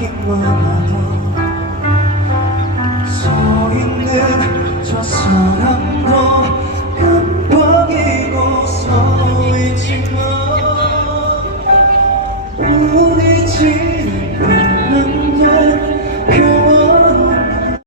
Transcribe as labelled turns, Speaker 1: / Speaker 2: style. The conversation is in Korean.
Speaker 1: 기뻐하며 서 있는